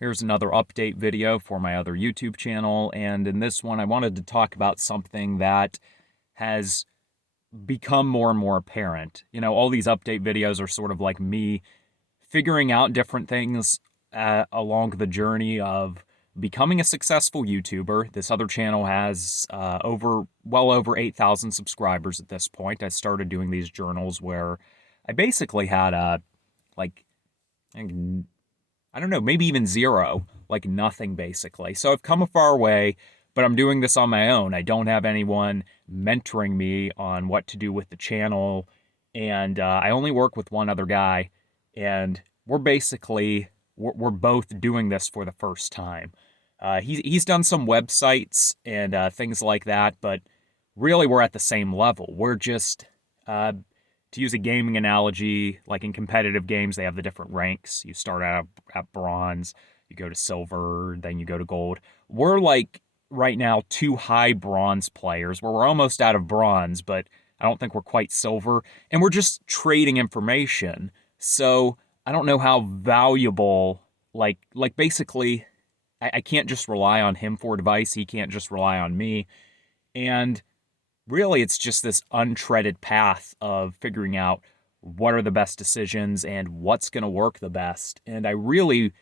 Here's another update video for my other YouTube channel, and in this one I wanted to talk about something that has become more and more apparent. You know, all these update videos are sort of like me figuring out different things along the journey of becoming a successful YouTuber. This other channel has well over 8,000 subscribers at this point. I started doing these journals where I basically had like I don't know, maybe even zero, like nothing basically. So I've come a far way, but I'm doing this on my own. I don't have anyone mentoring me on what to do with the channel, and I only work with one other guy, and we're both doing this for the first time. He's done some websites and things like that, but really we're at the same level. We're just to use a gaming analogy, like in competitive games, they have the different ranks. You start out at bronze, you go to silver, then you go to gold. We're like right now two high bronze players where we're almost out of bronze, but I don't think we're quite silver. And we're just trading information. So I don't know how valuable, like basically, I can't just rely on him for advice. He can't just rely on me. And really, it's just this untreaded path of figuring out what are the best decisions and what's going to work the best. And I really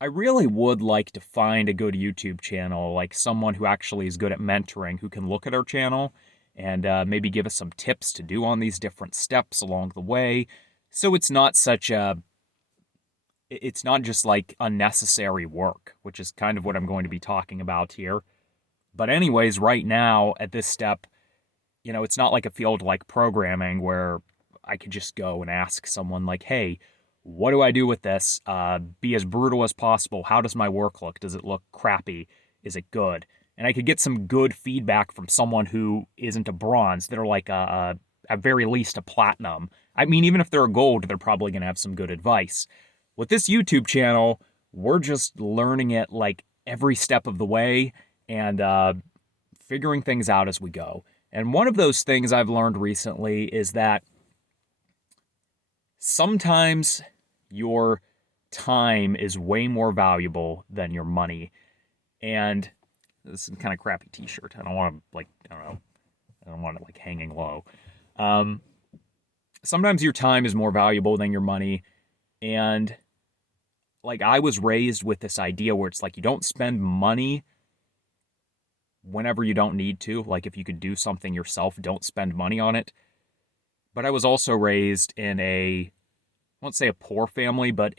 would like to find a good YouTube channel, like someone who actually is good at mentoring, who can look at our channel and maybe give us some tips to do on these different steps along the way. So it's not just like unnecessary work, which is kind of what I'm going to be talking about here. But anyways, right now at this step, you know, it's not like a field like programming where I could just go and ask someone like, hey, what do I do with this? Be as brutal as possible. How does my work look? Does it look crappy? Is it good? And I could get some good feedback from someone who isn't a bronze. They're like at very least a platinum. I mean, even if they're a gold, they're probably going to have some good advice. With this YouTube channel, we're just learning it like every step of the way and figuring things out as we go. And one of those things I've learned recently is that sometimes your time is way more valuable than your money. And this is kind of crappy t-shirt. I don't want to I don't want it like hanging low. Um, Sometimes your time is more valuable than your money. And like I was raised with this idea where it's like you don't spend money whenever you don't need to. Like if you could do something yourself, don't spend money on it. But I was also raised in I won't say a poor family, but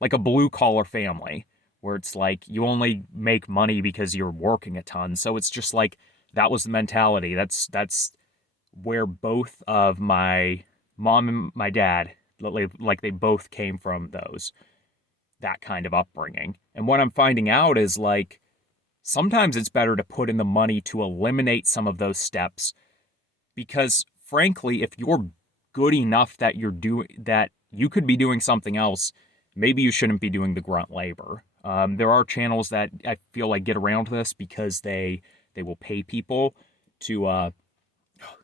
like a blue collar family where it's like you only make money because you're working a ton. So it's just like that was the mentality. That's where both of my mom and my dad, like they both came from that kind of upbringing. And what I'm finding out is like sometimes it's better to put in the money to eliminate some of those steps because frankly, if you're good enough that you could be doing something else, maybe you shouldn't be doing the grunt labor. There are channels that I feel like get around this because they will pay people to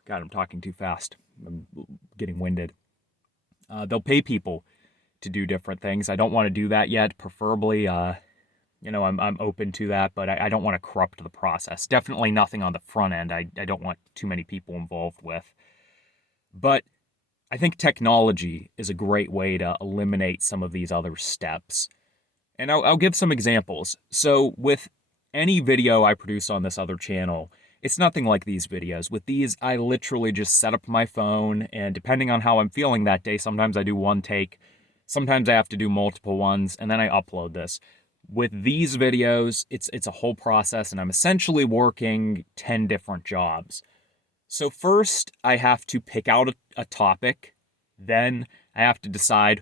God, I'm talking too fast. I'm getting winded. They'll pay people to do different things. I don't want to do that yet. Preferably, I'm open to that, but I don't want to corrupt the process. Definitely nothing on the front end. I don't want too many people involved with. But I think technology is a great way to eliminate some of these other steps. And I'll give some examples. So with any video I produce on this other channel, it's nothing like these videos. With these, I literally just set up my phone, and depending on how I'm feeling that day, sometimes I do one take, sometimes I have to do multiple ones, and then I upload this. With these videos, it's a whole process, and I'm essentially working 10 different jobs. So first, I have to pick out a topic. Then I have to decide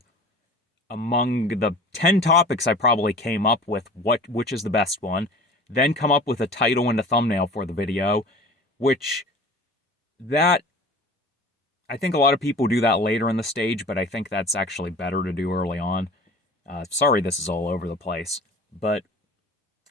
among the 10 topics I probably came up with which is the best one. Then come up with a title and a thumbnail for the video, which that I think a lot of people do that later in the stage, but I think that's actually better to do early on. Sorry, this is all over the place, but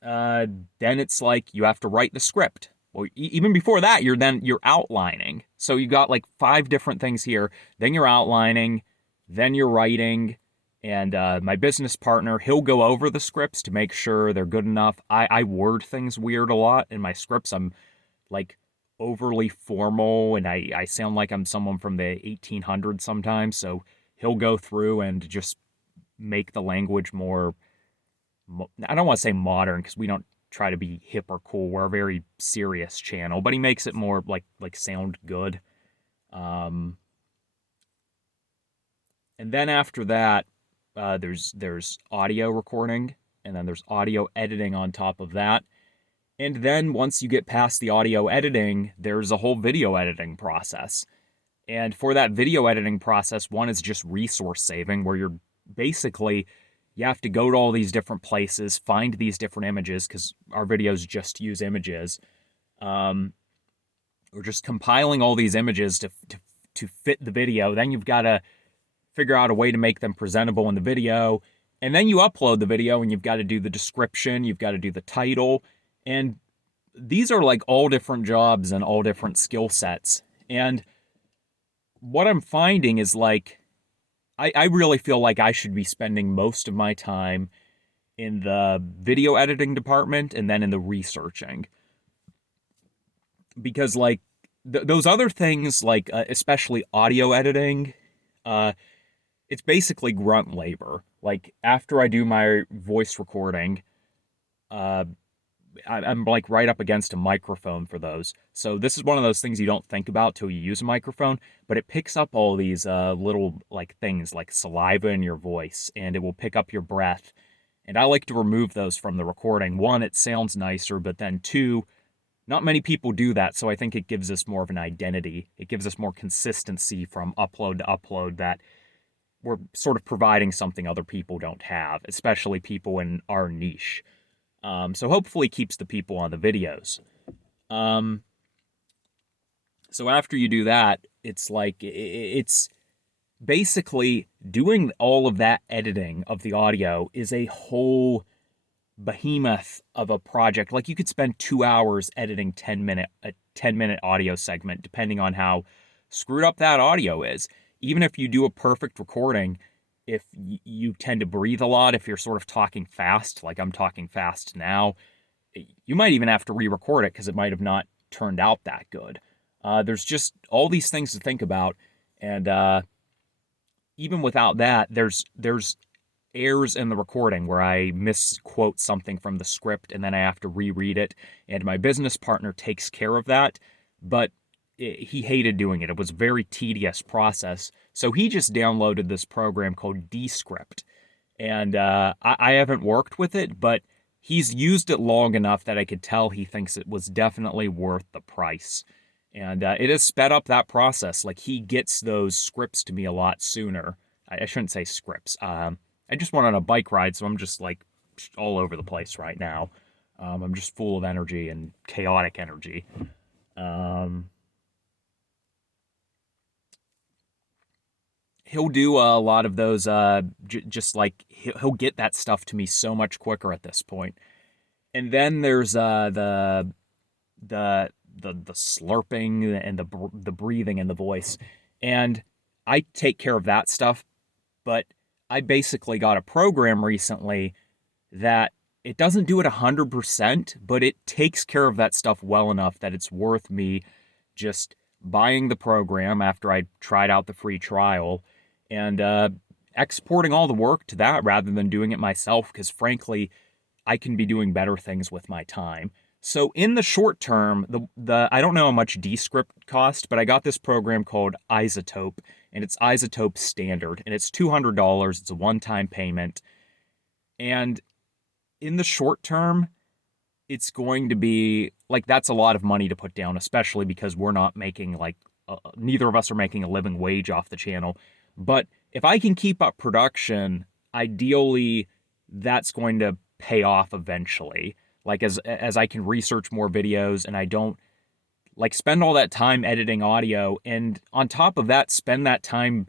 then it's like you have to write the script. Well, even before that, you're outlining. So you got like 5 different things here. Then you're outlining. Then you're writing. And my business partner, he'll go over the scripts to make sure they're good enough. I word things weird a lot in my scripts. I'm like overly formal, and I sound like I'm someone from the 1800s sometimes. So he'll go through and just make the language more, I don't want to say modern because we don't try to be hip or cool. We're a very serious channel, but he makes it more like sound good. Um, and then after that, there's audio recording, and then there's audio editing on top of that. And then once you get past the audio editing, there's a whole video editing process. And for that video editing process, one is just resource saving, where you're basically, you have to go to all these different places, find these different images, because our videos just use images. We're just compiling all these images to fit the video. Then you've got to figure out a way to make them presentable in the video. And then you upload the video, and you've got to do the description, you've got to do the title. And these are like all different jobs and all different skill sets. And what I'm finding is like, I really feel like I should be spending most of my time in the video editing department and then in the researching. Because like those other things, like especially audio editing, it's basically grunt labor. Like after I do my voice recording, I'm like right up against a microphone for those. So this is one of those things you don't think about till you use a microphone, but it picks up all these little like things like saliva in your voice, and it will pick up your breath. And I like to remove those from the recording. One, it sounds nicer, but then two, not many people do that, so I think it gives us more of an identity. It gives us more consistency from upload to upload, that we're sort of providing something other people don't have, especially people in our niche. So hopefully keeps the people on the videos. So after you do that, it's like, it's basically doing all of that editing of the audio is a whole behemoth of a project. Like you could spend 2 hours editing a 10-minute audio segment, depending on how screwed up that audio is. Even if you do a perfect recording, if you tend to breathe a lot, if you're sort of talking fast, like I'm talking fast now, you might even have to re-record it because it might have not turned out that good. There's just all these things to think about, and even without that, there's errors in the recording where I misquote something from the script and then I have to reread it, and my business partner takes care of that, but he hated doing it. It was a very tedious process. So he just downloaded this program called Descript. And I haven't worked with it, but he's used it long enough that I could tell he thinks it was definitely worth the price. And it has sped up that process. Like he gets those scripts to me a lot sooner. I shouldn't say scripts. I just went on a bike ride, so I'm just like all over the place right now. I'm just full of energy and chaotic energy. He'll do a lot of those, just like he'll get that stuff to me so much quicker at this point. And then there's the slurping and the breathing and the voice, and I take care of that stuff. But I basically got a program recently that it doesn't do it 100%, but it takes care of that stuff well enough that it's worth me just buying the program after I tried out the free trial and exporting all the work to that rather than doing it myself, because frankly, I can be doing better things with my time. So in the short term, the I don't know how much Descript cost, but I got this program called Isotope, and it's Isotope Standard, and it's $200. It's a one-time payment. And in the short term, it's going to be like, that's a lot of money to put down, especially because we're not making like neither of us are making a living wage off the channel. But if I can keep up production, ideally that's going to pay off eventually. Like as I can research more videos and I don't like spend all that time editing audio, and on top of that spend that time,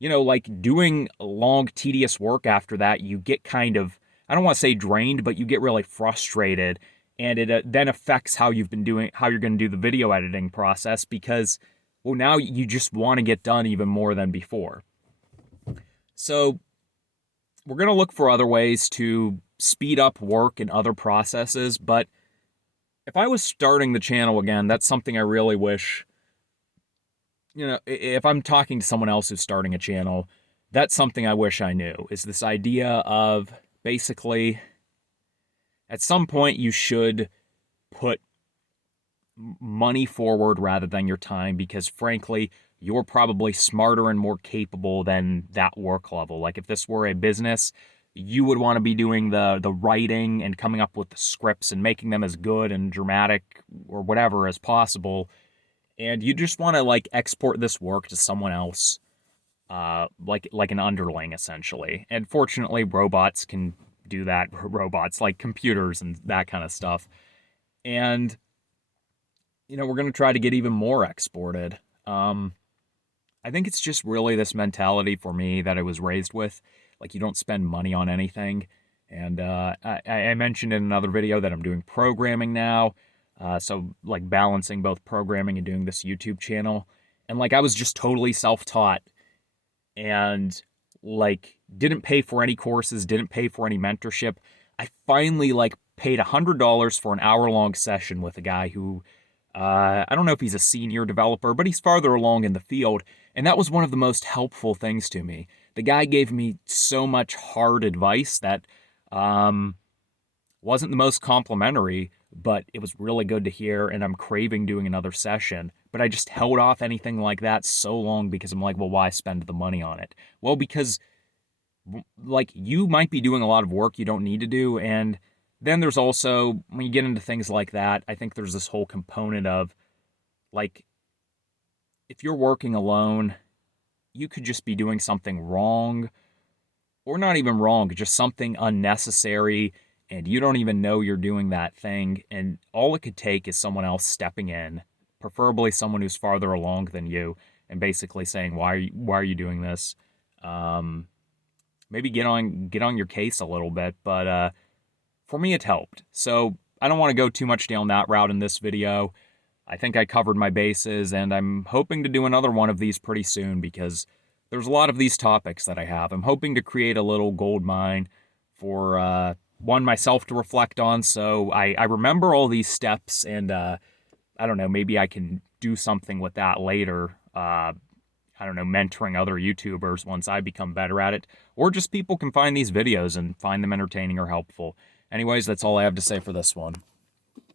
like doing long tedious work after that, you get kind of, I don't want to say drained, but you get really frustrated, and it then affects how you're going to do the video editing process, because, well, now you just want to get done even more than before. So we're going to look for other ways to speed up work and other processes. But if I was starting the channel again, that's something I really wish, if I'm talking to someone else who's starting a channel, that's something I wish I knew, is this idea of basically at some point you should put money forward rather than your time, because frankly, you're probably smarter and more capable than that work level. Like if this were a business, you would want to be doing the writing and coming up with the scripts and making them as good and dramatic or whatever as possible. And you just want to like export this work to someone else, like an underling essentially. And fortunately, robots can do that. Robots like computers and that kind of stuff. And we're going to try to get even more exported. I think it's just really this mentality for me that I was raised with. Like, you don't spend money on anything. And I mentioned in another video that I'm doing programming now. So, like, balancing both programming and doing this YouTube channel. And, like, I was just totally self-taught and, like, didn't pay for any courses, didn't pay for any mentorship. I finally, like, paid $100 for an hour-long session with a guy who I don't know if he's a senior developer, but he's farther along in the field, and that was one of the most helpful things to me. The guy gave me so much hard advice that wasn't the most complimentary, but it was really good to hear, and I'm craving doing another session. But I just held off anything like that so long because I'm like, well, why spend the money on it? Well, because like you might be doing a lot of work you don't need to do, and then there's also, when you get into things like that, I think there's this whole component of, like, if you're working alone, you could just be doing something wrong, or not even wrong, just something unnecessary, and you don't even know you're doing that thing, and all it could take is someone else stepping in, preferably someone who's farther along than you, and basically saying, why are you doing this? Maybe get on your case a little bit, but for me, it helped. So I don't want to go too much down that route in this video. I think I covered my bases, and I'm hoping to do another one of these pretty soon because there's a lot of these topics that I have. I'm hoping to create a little gold mine for one, myself to reflect on, so I remember all these steps, and I don't know, maybe I can do something with that later. I don't know, mentoring other YouTubers once I become better at it, or just people can find these videos and find them entertaining or helpful. Anyways, that's all I have to say for this one.